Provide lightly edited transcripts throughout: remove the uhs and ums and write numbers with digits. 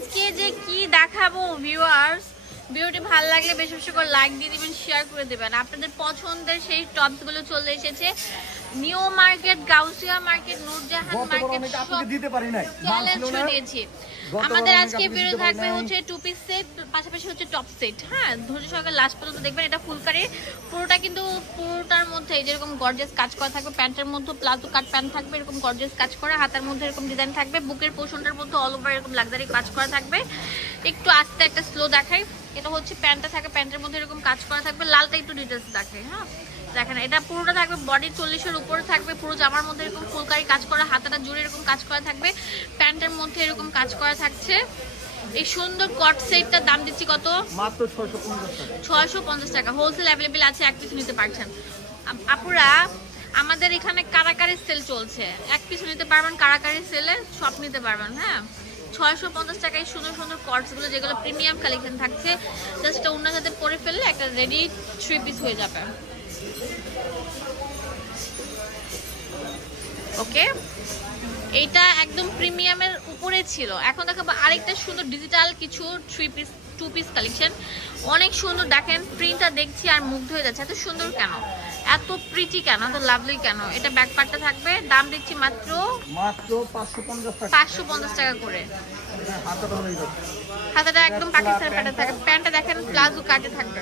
আজকে যে কি দেখাবো ভিউয়ার্স, ভিডিওটি ভালো লাগলে বেশি বেশি করে লাইক দিয়ে দিবেন, শেয়ার করে দিবেন। আপনাদের পছন্দের সেই টপস গুলো চলে এসেছে new market, Gausia market, Nurjahan market সব দিতে পারি নাই চ্যালেঞ্জ দিয়েছি। আমাদের আজকে ভিডিও থাকবে হচ্ছে টু পিস সেট, পাশাপাশি হচ্ছে টপ সেট। হ্যাঁ, ধৈর্য সহকারে লাস্ট পর্যন্ত দেখবেন। এটা ফুলকারি পুরোটা, কিন্তু পুরোটার মধ্যে যেরকম গর্জিয়াস কাজ করা থাকবে। প্যান্টের মধ্যে প্লাজো কাট প্যান্ট থাকবে, এরকম গর্জিয়াস কাজ করা। হাতার মধ্যে এরকম ডিজাইন থাকবে। বুকের পোর্শনটার মধ্যে অল ওভার এরকম লাক্সারি কাজ করা থাকবে। একটু আস্তে একটা স্লো দেখাই। এটা হচ্ছে প্যান্টটা থাকে, প্যান্টের মধ্যে এরকম কাজ করা থাকবে। লালটা একটু ডিটেলস দেখে। হ্যাঁ দেখেন, এটা পুরোটা থাকবে বডি 40-এর উপরে থাকবে। পুরো জামার মধ্যে এরকম ফুলকারি কাজ করা, হাতাটা জুড়ে এরকম কাজ করা থাকবে। প্যান্টের মধ্যে এরকম কাজ করা থাকছে। এই সুন্দর কট সেটটার দাম দিচ্ছি কত? মাত্র 650 টাকা। 650 টাকা। হোলসেল অ্যাভেলেবেল আছে, এক পিস নিতে পারছেন। আপুরা আমাদের এখানে কারাকারি সেল চলছে, এক পিস নিতে পারবেন। কারাকারি সেলে সব নিতে পারবেন। হ্যাঁ, 650 টাকায় সুন্দর সুন্দর কটসগুলো, যেগুলো প্রিমিয়াম কালেকশন থাকছে। জাস্ট ওনার সাথে পরে ফেললে একটা রেডি 3 পিস হয়ে যাবে। ওকে, এইটা একদম প্রিমিয়ামের উপরে ছিল। এখন দেখাবো আরেকটা সুন্দর ডিজিটাল কিছু 2 পিস কালেকশন। অনেক সুন্দর, দেখেন প্রিন্টটা দেখছি আর মুগ্ধ হয়ে যাচ্ছে। এত সুন্দর কেন, এত প্রিটি কেন, এত লাভলি কেন। এটা ব্যাক পার্টটা থাকবে, দাম দিচ্ছি মাত্র 550 টাকা। 550 টাকা করে। হাতাটা একদম পাকিস্তানি প্যাটার্ন থাকে। প্যান্টটা দেখেন প্লাজো কাটে থাকবে,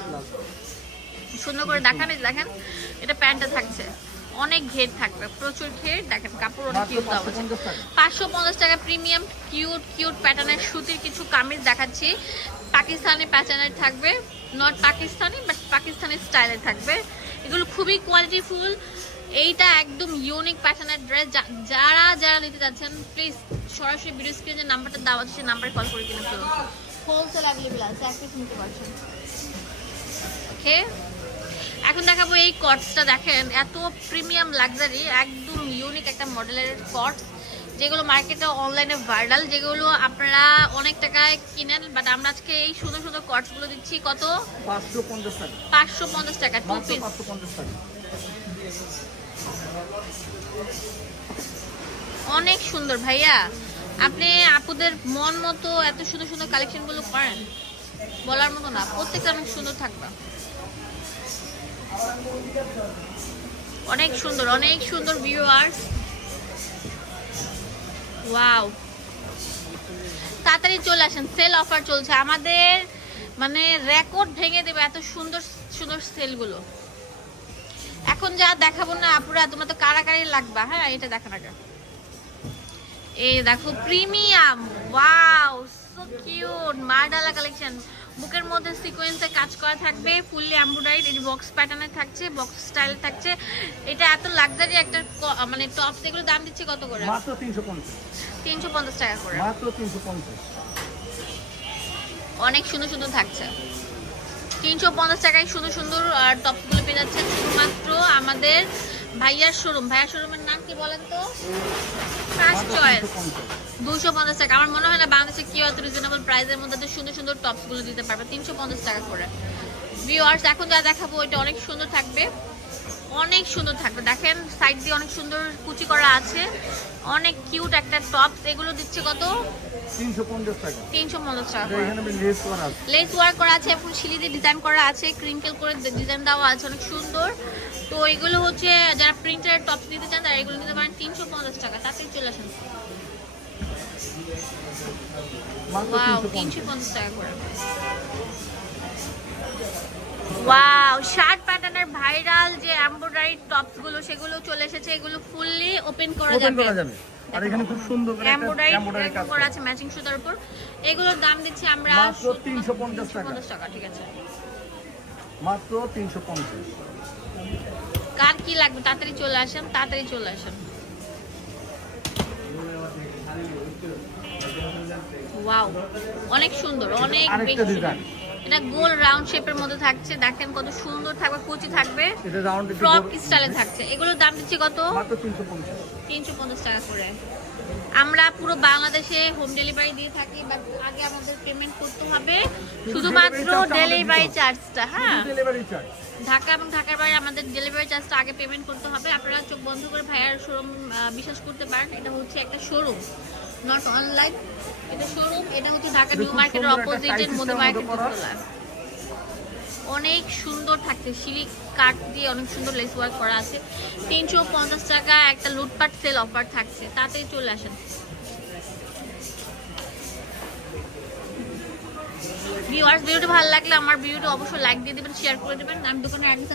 সুন্দর করে দেখান। এই দেখেন, এটা প্যান্টটা থাকছে, অনেক ঘের থাকবে, প্রচুর ঘের। দেখেন কাপড় অনেক কিউট দেওয়া আছে। 550 টাকা প্রিমিয়াম কিউট কিউট প্যাটার্নের সুতির কিছু কামিজ দেখাচ্ছি। পাকিস্তানি প্যাটার্নের থাকবে, নট পাকিস্তানি বাট পাকিস্তানি স্টাইলে থাকবে। এগুলো খুবই কোয়ালিটিফুল। এইটা একদম ইউনিক প্যাটার্নের ড্রেস। যারা যারা নিতে যাচ্ছেন প্লিজ সরাসরি ভিডিও স্ক্রিনে যে নাম্বারটা দেওয়া আছে সেই নাম্বারে কল করে কিনে ফেলুন। হোলসেল অ্যাভেলেবেল আছে, এক পিস নিতে পারছেন। ওকে, এখন দেখাবো এই কটসটা। দেখেন এত প্রিমিয়াম লাক্সারি, একদম ইউনিক একটা মডেলের কটস, যেগুলো মার্কেটে অনলাইনে ভাইরাল, যেগুলো আপনারা অনেক টাকায় কিনেন। বাট আমরা আজকে এই সুন্দর সুন্দর কটসগুলো দিচ্ছি কত? 550 টাকা। 550 টাকা, 2 পিস। 550 টাকা। অনেক সুন্দর ভাইয়া, আপনি আপুদের মন মতো এত সুন্দর সুন্দর কালেকশনগুলো করেন, বলার মতো না। প্রত্যেকটা অনেক সুন্দর থাকবে, অনেক সুন্দর, অনেক সুন্দর ভিউয়ার্স। ওয়াও, তাড়াতাড়ি চলে আসেন, সেল অফার চলছে আমাদের, মানে রেকর্ড ভেঙে দেবে এত সুন্দর সুন্দর সেলগুলো। এখন যা দেখাবো না আপুরা, তোমরা তো কারাকারি লাগবা। হ্যাঁ, এটা দেখেন আগে। এই দেখো প্রিমিয়াম, ওয়াও সো কিউট মার্ডালা কালেকশন। বুকের মধ্যে সিকোয়েন্সে কাজ করা থাকবে, ফুললি এমব্রয়ডারি। এই বক্স প্যাটার্নে থাকছে, বক্স স্টাইল থাকছে। এটা এত লাক্সারি একটা মানে টপস। এগুলো দাম দিচ্ছে কত করে? মাত্র 350। 350 টাকা করে, মাত্র 350। অনেক সুন্দর সুন্দর থাকছে। 350 টাকায় সুন্দর সুন্দর টপসগুলো পেয়ে যাচ্ছেন শুধুমাত্র আমাদের ভাইয়ার শোরুম। ভাইয়ার শোরুমের নাম কি বলেন তো? First choice. 250 টাকা। আমার মনে হয় না বাংলাদেশে কেউ এত রিজনেবল প্রাইসের মধ্যে সুন্দর সুন্দর টপসগুলো দিতে পারবে 350 টাকা করে। ভিউয়ার্স, এখন যা দেখাবো এটা অনেক সুন্দর থাকবে, অনেক সুন্দর থাকবে। দেখেন সাইড দিয়ে অনেক সুন্দর কুচি করা আছে, অনেক কিউট একটা টপস। এগুলো দিচ্ছে কত? 350 টাকা। 350 টাকা। এখানে লেস করা আছে, লেস ওয়ার্ক করা আছে, এবং শিলি দিয়ে ডিজাইন করা আছে, ক্রিঙ্কেল করে ডিজাইন দেওয়া আছে, অনেক সুন্দর। তো এগুলো হচ্ছে যারা প্রিন্টারের টপস নিতে চান তারা এগুলো নিতে পারেন 350 টাকা। তাতে চলে আসেন। ওয়াও, 350 টাকা করে। ওয়াও, শার্ট প্যাটার্নের ভাইরাল যে এমব্রয়ডারি টপস গুলো, সেগুলো চলে এসেছে। এগুলো ফুললি ওপেন করা যাবে। আর এখানে খুব সুন্দর করে এমব্রয়ডারি কাজ করা আছে ম্যাচিং সুতার উপর। এগুলোর দাম দিচ্ছি আমরা মাত্র 350 টাকা। 350 টাকা, ঠিক আছে। মাত্র 350। কার কি লাগবে তাড়াতাড়ি চলে আসেন, তাড়াতাড়ি চলে আসেন। ওয়াও, অনেক সুন্দর, অনেক আরেকটা বেশি। ডিজাইন, এটা গোল রাউন্ড শেপের মধ্যে থাকছে। দেখেন কত সুন্দর থাকবে, কুচি থাকবে, এটা রাউন্ড ফ্রক স্টাইলে থাকছে। এগুলোর দাম দিচ্ছি কত? মাত্র 350। 350 টাকা করে। আমরা পুরো বাংলাদেশে হোম ডেলিভারি দিয়ে থাকি, বাট আগে আমাদের পেমেন্ট করতে হবে শুধুমাত্র ডেলিভারি চার্জটা। হ্যাঁ, ডেলিভারি চার্জ ঢাকা এবং ঢাকার বাইরে আমাদের ডেলিভারি চার্জটা আগে পেমেন্ট করতে হবে। আপনারা চোখ বন্ধ করে ভাইয়ার শোরুম বিশ্বাস করতে পারেন। এটা হচ্ছে একটা শোরুম, নট অনলাইন। এটা শোরুম, এটা হচ্ছে ঢাকা নিউ মার্কেটের অপোজিটের মধ্যে মার্কেট দোতলা। অনেক সুন্দর থাকছে, সিল্ক কাট দিয়ে অনেক সুন্দর লেস ওয়ার্ক করা আছে। 350 টাকা একটা লুটপাট সেল অফার থাকছে, তাতেই চলে আসেন। ভিউয়ার্স, ভিডিওটি ভালো লাগলে আমার ভিডিওটি অবশ্যই লাইক দিয়ে দিবেন, শেয়ার করে দিবেন। আমি দোকানের অ্যাড্রেস